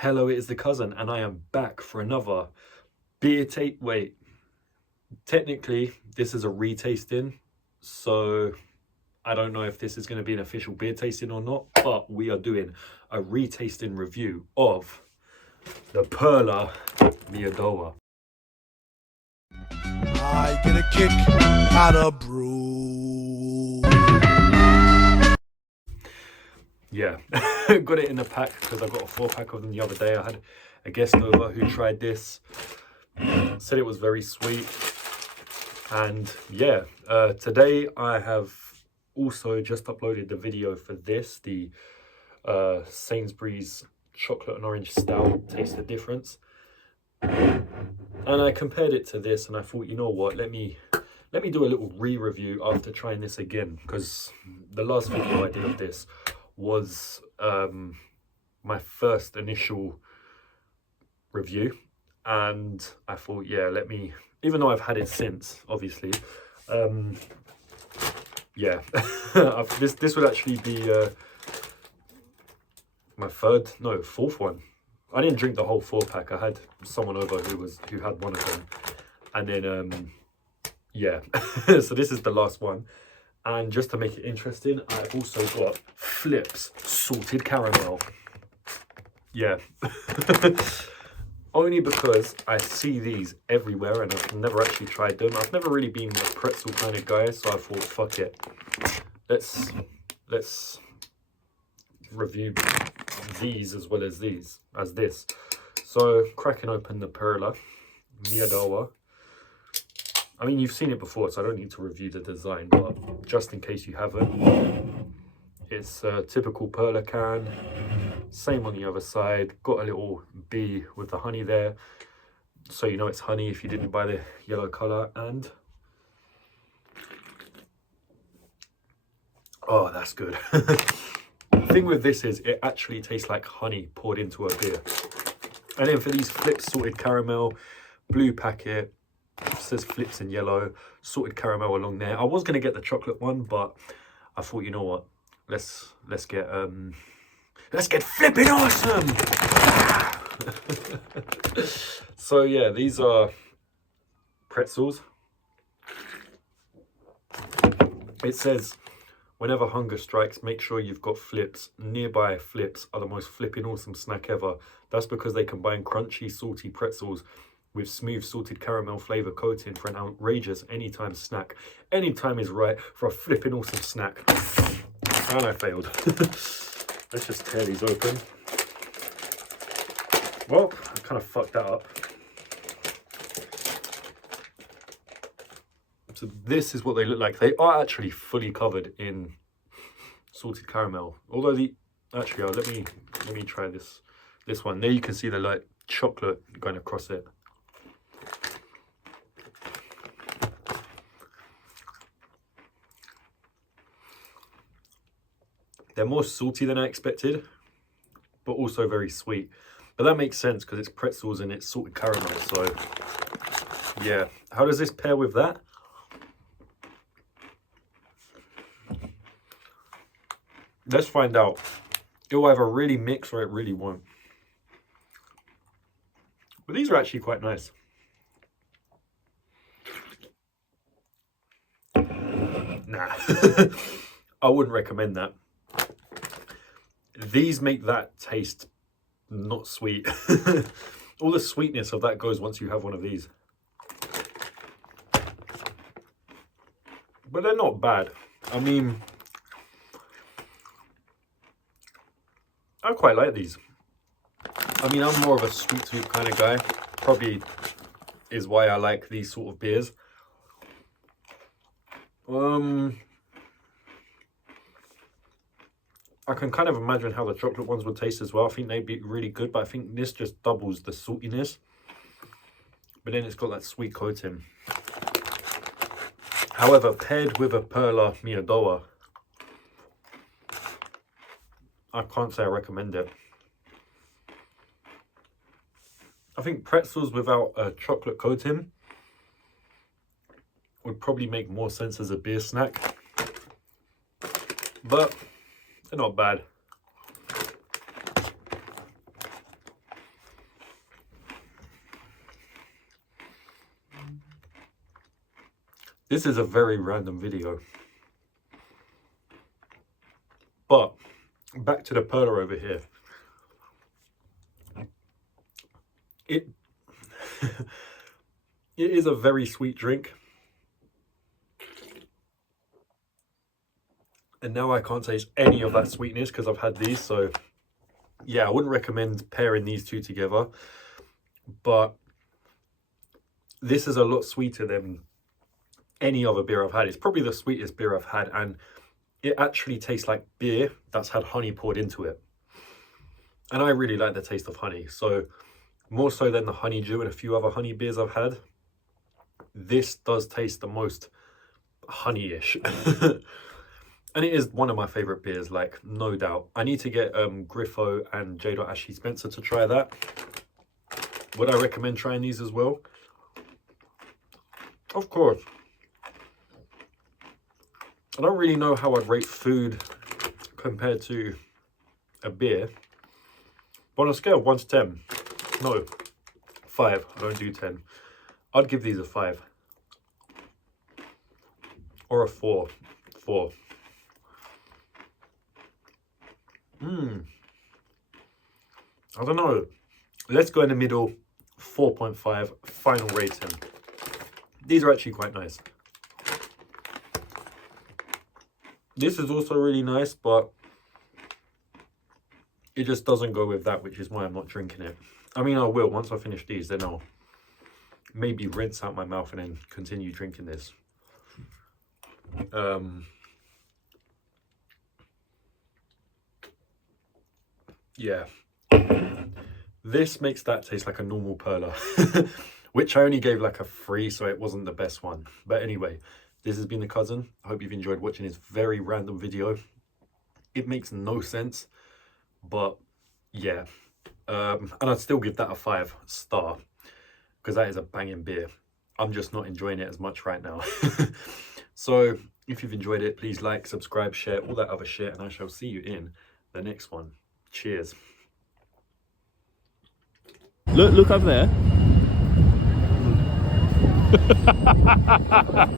Hello, it is the cousin, and I am back for another beer taste. Wait, technically, this is a retasting, so I don't know if this is going to be an official beer tasting or not, but we are doing a retasting review of the Perła Miodowa. I get a kick out of brew. Yeah, got it in the pack because I got a 4-pack of them the other day. I had a guest over who tried this, said it was very sweet. And yeah, today I have also just uploaded the video for this, the Sainsbury's chocolate and orange stout, taste the difference. And I compared it to this and I thought, you know what, let me do a little re-review after trying this again, because the last video I did of this was my first initial review, and I thought, yeah, let me, even though I've had it since, obviously, yeah, this would actually be my fourth one. I didn't drink the whole 4-pack. I had someone over who had one of them, and then yeah, so this is the last one. And just to make it interesting, I've also got Flipz salted caramel. Yeah. Only because I see these everywhere and I've never actually tried them. I've never really been a pretzel kind of guy, so I thought, fuck it. Let's review these as well as this. So, cracking open the Perła Miodowa. I mean, you've seen it before, so I don't need to review the design, but just in case you haven't, it's a typical Perła can. Same on the other side. Got a little bee with the honey there, so you know it's honey if you didn't buy the yellow colour. And oh, that's good. The thing with this is it actually tastes like honey poured into a beer. And then for these Flipz salted caramel, blue packet, says Flipz in yellow, salted caramel along there. I was going to get the chocolate one, but I thought, you know what, let's get flipping awesome. So yeah, these are pretzels. It says, whenever hunger strikes, make sure you've got Flipz. Nearby Flipz are the most flipping awesome snack ever. That's because they combine crunchy, salty pretzels with smooth salted caramel flavour coating for an outrageous anytime snack. Anytime is right for a flipping awesome snack. And I failed. Let's just tear these open. Well, I kind of fucked that up. So this is what they look like. They are actually fully covered in salted caramel. Although actually, let me try this one. There you can see the light chocolate going across it. They're more salty than I expected, but also very sweet. But that makes sense because it's pretzels and it's salted caramel. So yeah, how does this pair with that? Let's find out. It will either really mix or it really won't. But these are actually quite nice. Nah, I wouldn't recommend that. These make that taste not sweet. All the sweetness of that goes once you have one of these. But they're not bad. I mean, I quite like these. I mean, I'm more of a sweet tooth kind of guy. Probably is why I like these sort of beers. I can kind of imagine how the chocolate ones would taste as well. I think they'd be really good, but I think this just doubles the saltiness. But then it's got that sweet coating. However, paired with a Perła Miodowa, I can't say I recommend it. I think pretzels without a chocolate coating would probably make more sense as a beer snack. But they're not bad. This is a very random video. But back to the Perla over here. It it is a very sweet drink. And now I can't taste any of that sweetness because I've had these. So yeah, I wouldn't recommend pairing these two together. But this is a lot sweeter than any other beer I've had. It's probably the sweetest beer I've had, and it actually tastes like beer that's had honey poured into it. And I really like the taste of honey. So more so than the honeydew and a few other honey beers I've had, this does taste the most honey-ish. And it is one of my favorite beers, like, no doubt. I need to get Griffo and J. Ashley Spencer to try that. Would I recommend trying these as well? Of course. I don't really know how I'd rate food compared to a beer. But on a scale of 1 to 10, no, 5. I don't do 10. I'd give these a 5. Or a 4. 4. I don't know. Let's go in the middle. 4.5. Final rating. These are actually quite nice. This is also really nice, but it just doesn't go with that, which is why I'm not drinking it. I mean, I will. Once I finish these, then I'll maybe rinse out my mouth and then continue drinking this. Yeah. This makes that taste like a normal Perla, which I only gave like a 3, so it wasn't the best one. But anyway, this has been The Cousin. I hope you've enjoyed watching this very random video. It makes no sense, but yeah. And I'd still give that a 5-star because that is a banging beer. I'm just not enjoying it as much right now. So if you've enjoyed it, please like, subscribe, share, all that other shit, and I shall see you in the next one. Cheers. Look up there.